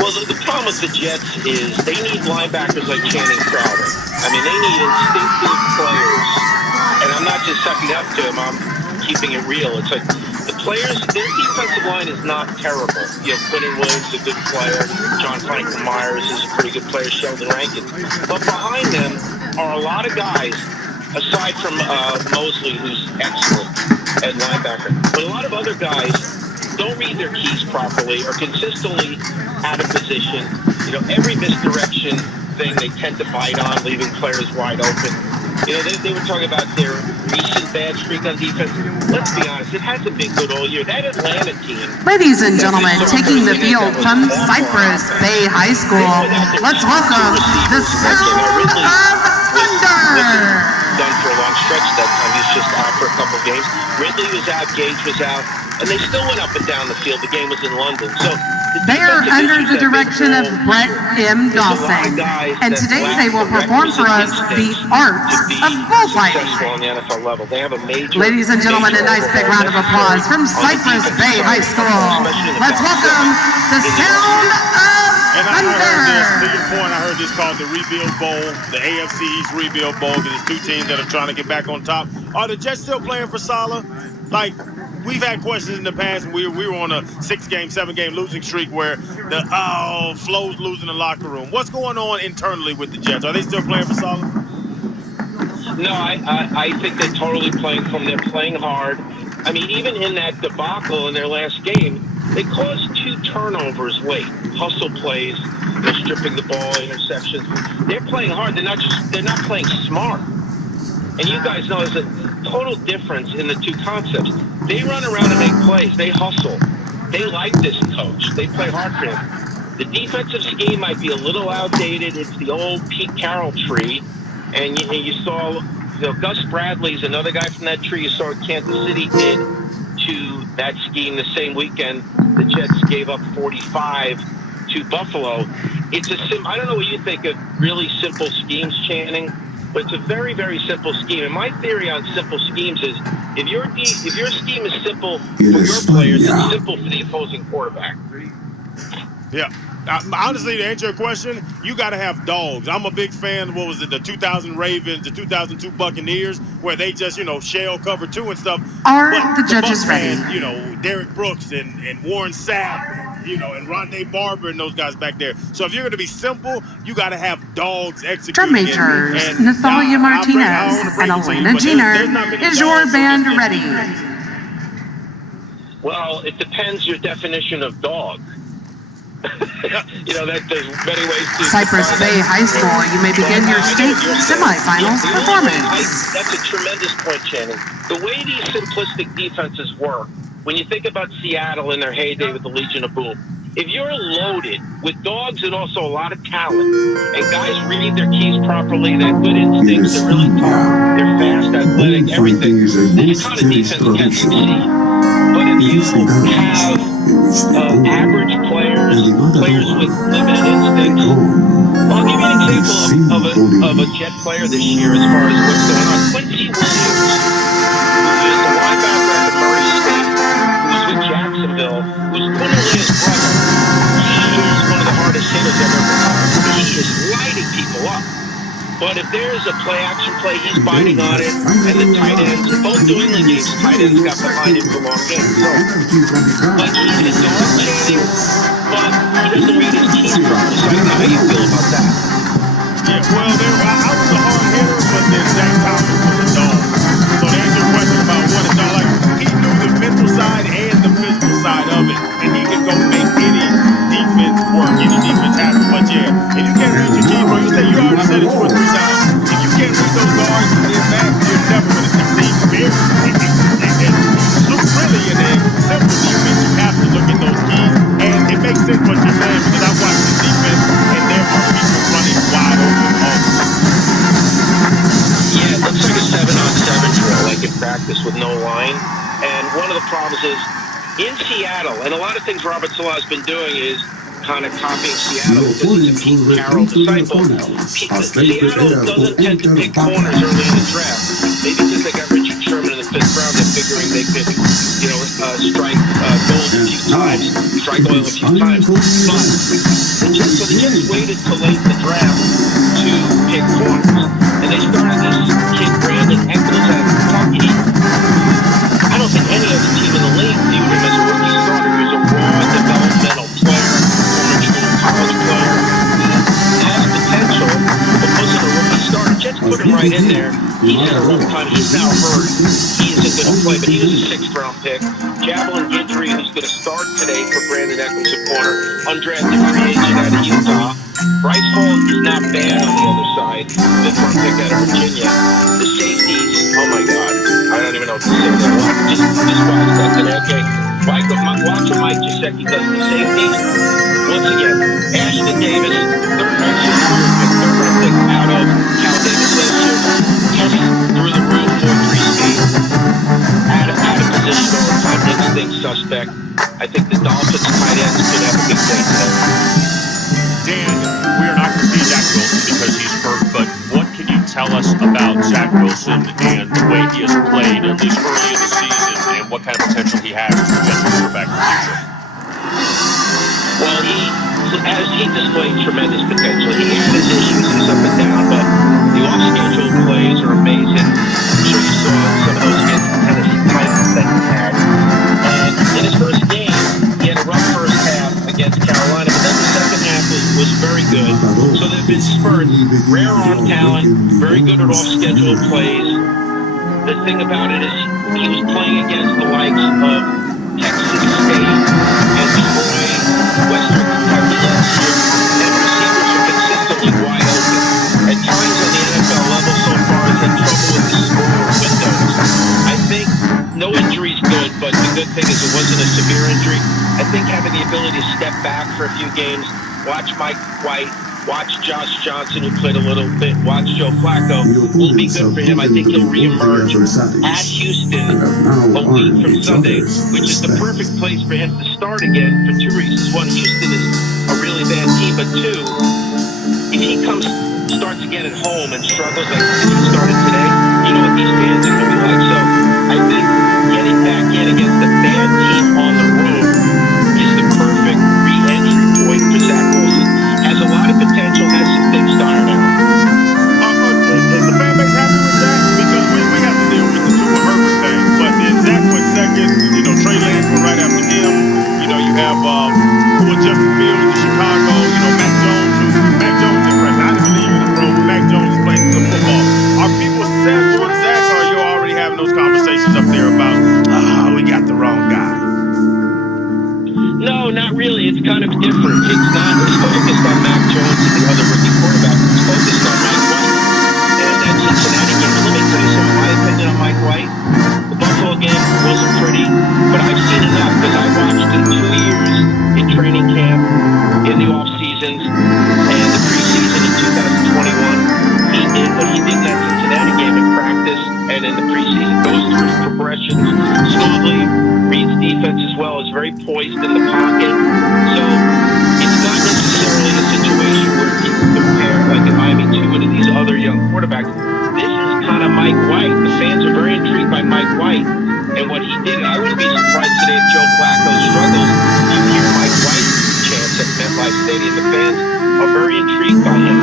Well, the problem with the Jets is they need linebackers like Channing Crowder. I mean, they need instinctive players. And I'm not just sucking up to them. I'm keeping it real. It's like the players, their defensive line is not terrible. You know, Quinton Williams is a good player. John Franklin Myers is a pretty good player. Sheldon Rankin. But behind them are a lot of guys, aside from Mosley, who's excellent at linebacker. But a lot of other guys don't read their keys properly or consistently out of position. You know, every misdirection thing they tend to bite on, leaving players wide open. You know, they were talking about their recent bad streak on defense. Let's be honest, it hasn't been good all year. That Atlanta team. Ladies and gentlemen, taking the field from Cypress Bay High School, let's welcome the Sound of Thunder. Done for a long stretch that time. He's just out for a couple of games. Ridley was out, Gage was out, and they still went up and down the field. The game was in London. So they are under the direction of Brett M. Dawson, and today they will perform for us the art of bullfighting. Ladies and gentlemen, a nice big round of applause from Cypress Bay High School. Let's welcome the Sound of And I heard this, to your point, I heard this called the Rebuild Bowl, the AFC East Rebuild Bowl. There's two teams that are trying to get back on top. Are the Jets still playing for Saleh? Like, we've had questions in the past. We were on a 6-game, 7-game losing streak where the Flo's losing the locker room. What's going on internally with the Jets? Are they still playing for Saleh? No, I think they're totally playing for him. They're playing hard. I mean, even in that debacle in their last game, they caused 2 turnovers late. Hustle plays, they're stripping the ball, interceptions. They're playing hard. They're not playing smart. And you guys know there's a total difference in the two concepts. They run around and make plays. They hustle. They like this coach. They play hard for him. The defensive scheme might be a little outdated. It's the old Pete Carroll tree. And you saw, Gus Bradley's another guy from that tree. You saw what Kansas City did to that scheme the same weekend. The Jets gave up 45 to Buffalo. I don't know what you think of really simple schemes, Channing, but it's a very, very simple scheme. And my theory on simple schemes is if your scheme is simple for your players, it's simple for the opposing quarterback. Yeah. Honestly, to answer your question, you got to have dogs. I'm a big fan of, the 2000 Ravens, the 2002 Buccaneers, where they just, shell cover 2 and stuff. Are the judges ready? And, Derek Brooks and Warren Sapp, and Rondé Barber and those guys back there. So if you're going to be simple, you got to have dogs executing. Drum majors, Nathalia Martinez and Elena Jenner. Is your band ready? Well, it depends your definition of dog. That there's many ways to Cypress Bay High School, you may begin your state semifinals performance. That's a tremendous point, Channing. The way these simplistic defenses work, when you think about Seattle in their heyday with the Legion of Boom, if you're loaded with dogs and also a lot of talent, and guys read their keys properly, they have good instincts, they're really tough, they're fast, athletic, everything, this kind of defense can succeed. But if you have average players with limited instincts, I'll give you an example of a Jet player this year as far as what's going on. Quincy Williams, who is the linebacker at Murray State, who's with Jacksonville, who's Quincy Williams' brother. He is one of the hardest hitters I've ever had. He is lighting people up. But if there's a play-action play, he's biting on it, and the tight ends, both New England games, tight ends got behind him for long games. So, like, he's a dog, Channing, but he doesn't read his keys properly. So I don't know how you feel about that. Yeah, well, I was a hard hitter, but then Zach Thomas was a dog. So to answer your question about what it's all like, he knew the mental side and the physical side of it, and he could go make any defense work, any defense happen. But yeah, if you can't read your key, bro, you already said it 2 or 3 times. If you can't read those guards and then back, you're never going to succeed. Look really in a simple defense, you have to look at those keys, and it makes sense what you're saying because I've watched the defense, and there are people running wide open all. Yeah, it looks like a 7-on-7 drill, like in practice with no line. And one of the problems is in Seattle, and a lot of things Robert Saleh has been doing is kind of copying Seattle because he's a Pete Carroll disciple. Seattle doesn't tend to pick corners early in the draft. Maybe because they got Richard Sherman in the 5th round, they're figuring they could, strike gold a few times, strike oil a few times. But the Jets waited till late in the draft to pick corners. And they started this kid, Brandon Eccles, out of Kentucky. I don't think any other team in the league viewed him as a rookie starter. He was a raw developmental player, former college player. He has potential, but wasn't a rookie starter. Jets put him right in there. He's had a rough time. He's now hurt. He isn't going to play, but he was a 6th-round pick. Javelin Guidry, who's going to start today for Brandon Eccles at corner, undrafted free agent out of Utah. Bryce Hall is not bad on the other side. 5th-round pick out of Virginia. The safeties, oh my God, I don't even know what to say there. Just watch that today, okay? Watch Mike Gesicki does the safeties. Once again, Ashton Davis, 3rd-round pick out of Cal Davis last year. Coming through the roof, 4.3 speed. Out of position all the time, instinct suspect. I think the Dolphins tight ends could have a big day today. Dan, we are not going to see Zach Wilson because he's hurt, but what can you tell us about Zach Wilson and the way he has played, at least early in the season, and what kind of potential he has as a Jets quarterback in the future? Well, he displayed tremendous potential. He had his issues, he's up and down, but the off-schedule plays are amazing. I'm sure you saw some of those against the Tennessee Titans that he had. And in his first game, he had a rough first half against Carolina, but then the second half was very good. So there have been spurts, rare arm talent, very good at off-schedule plays. The thing about it is he was playing against the likes of Texas State and Troy, Western Kentucky last year, and receivers are consistently wide open. At times on the NFL level so far, he's had trouble with the score windows. I think no injury's good, but the good thing is it wasn't a severe injury. I think having the ability to step back for a few games, watch Mike White, watch Josh Johnson, who played a little bit, watch Joe Flacco, will be good for him. I think he'll reemerge at Houston a week from Sunday, which is the perfect place for him to start again for 2 reasons. One, Houston is a really bad team, but 2, if he starts again at home and struggles like he started today, you know what these fans are going to be like. So I think getting back in against a bad team on the road is the perfect re-entry point for Zach Wilson. Has a lot of potential, has some things to iron out. Is the fan base happy with that? Because we have to deal with the Tua Herbert thing. But then Zach went second. Trey Lance went right after him. You have Justin Fields in Chicago. Mac Jones. Mac Jones impressed. I didn't believe in the pro. Mac Jones is playing some football. Are people sad for Zach, or are you already having those conversations up there about, we got the wrong guy? No, not really. It's kind of different. It's not as focused on Mac Jones and the other rookie quarterbacks. It's focused on Mike White and that Cincinnati game. And let me tell you something. My opinion on Mike White, the Buffalo game wasn't pretty, but I've seen enough because I watched it 2 years in training camp, in the off seasons, and the preseason in 2021. He did what he did in that Cincinnati game in practice and in the preseason. Goes through his progressions smoothly, reads defense as well, is very poised in the pocket. So it's not necessarily a situation where you can compare like in Miami to one of these other young quarterbacks. This is kind of Mike White. The fans are very intrigued by Mike White and what he did. And I wouldn't be surprised today if Joe Flacco struggles. You hear Mike White's chants at MetLife Stadium. The fans are very intrigued by him.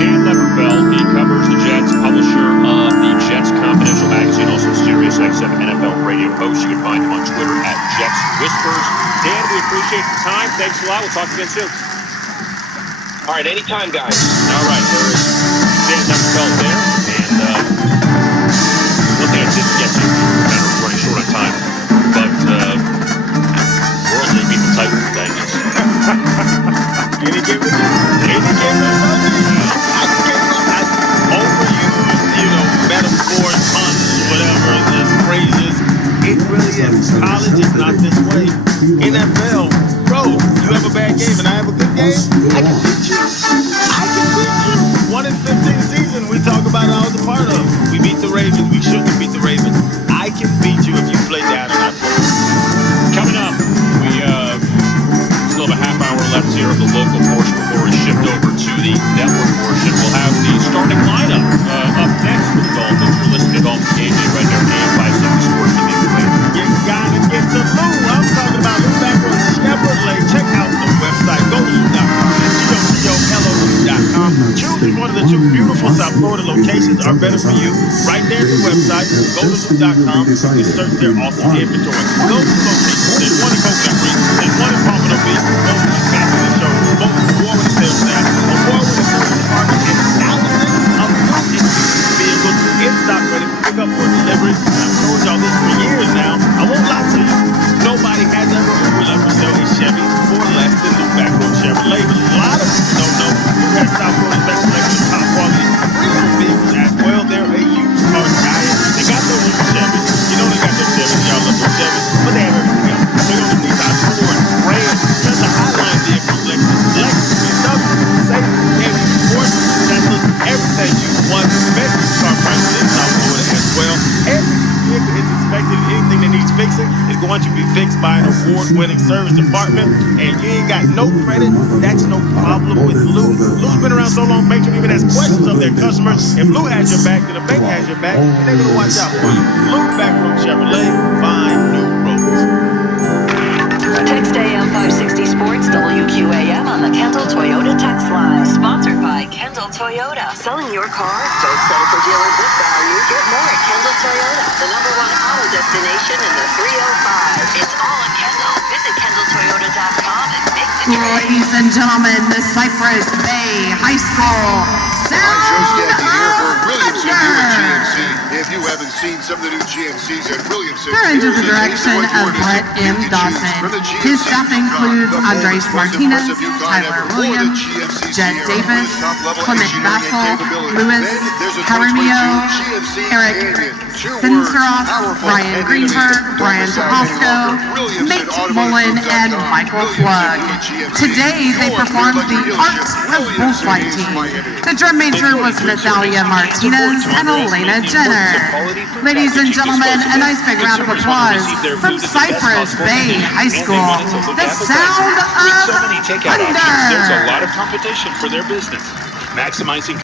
Dan Leverfeld, he covers the Jets, publisher of the Jets Confidential magazine, also SiriusXM NFL radio host. You can find him on Twitter at Jets Whispers. Dan, we appreciate the time. Thanks a lot. We'll talk again soon. All right, anytime, guys. All right, there is Dan Leverfeld there. And one thing I didn't get to, kind of running short on time, but worldly beat the Titans today. Any given overused, metaphors, puns, whatever, there's phrases. It really is. College is not this way. NFL, bro, you have a bad game and I have a good game, I can beat you. 1 in 15 season we talk about I was a part of. We beat the Ravens. We shouldn't beat the Ravens. I can beat you if you play down and I play. Coming up, we still have a half hour left here of the local portion before we shift over to the network portion. We'll have the starting lineup up next for the Dolphins. You're listening to Dolphins Game Day right here the two beautiful South Florida locations are better for you. Right there at the website, go to loop.com and search their awesome inventory. Those two locations, there's one in Coconut Creek, there's one in Pompano Beach, both East Pasadena Show, both Forward and Sales Staff, a Forward and Service Department, and thousands of new vehicles in stock ready to pick up for delivery. I've told y'all this for years now. I won't lie to you. Nobody has ever or will ever sell a Chevy for less than Loop Back Road Chevrolet. But a lot of people don't know Loop has South Florida's best selection of top quality pre-owned vehicles as well. They're a used car giant. They got those new Chevys. You know they got those Chevys. Y'all love those Chevys. But they have everything else. They don't need Nissan, Ford, Ram, just the highline vehicles, Lexus, BMW, Mercedes, Chevy, Porsche, Teslas, everything you want. Best car prices in South Florida as well. Every vehicle is inspected. Anything that needs fixing is going to be fixed by an award-winning service department. And you ain't got no credit, that's no problem with Lou. Lou's been around so long, make sure even has questions of their customers. If Lou has your back, then the bank has your back, and they're gonna watch out for you. Lou Back Road Chevrolet, find new roads. Text AM 560 Sports, WQAM on the Kendall Toyota text line. Sponsored by Kendall Toyota. Selling your car? Don't settle for dealer book value. Get more at Kendall Toyota, the #1 auto destination in the 305. It's all in Kendall. Visit KendallToyota.com and make the trade. Ladies and gentlemen, the Cypress Bay High School Sound If you haven't seen some of the new GMCs at Williamson, they're under the direction of Brett M. Dawson. His staff includes Andres Martinez, Tyler Williams, Jed Davis, Clement Vassell, Louis Jaramillo, Eric Sinseroff, Ryan Greenberg, Brian Topolsco, Nate Mullen, and Michael Flug. Today, they performed the Art of Bullfighting. The drum major was Natalia Martinez and Elena Jenner. Ladies and gentlemen, a nice big round of applause from Cypress Bay High School, the sound of With so many takeout options, there's a thunder. lot of competition for their business. Maximizing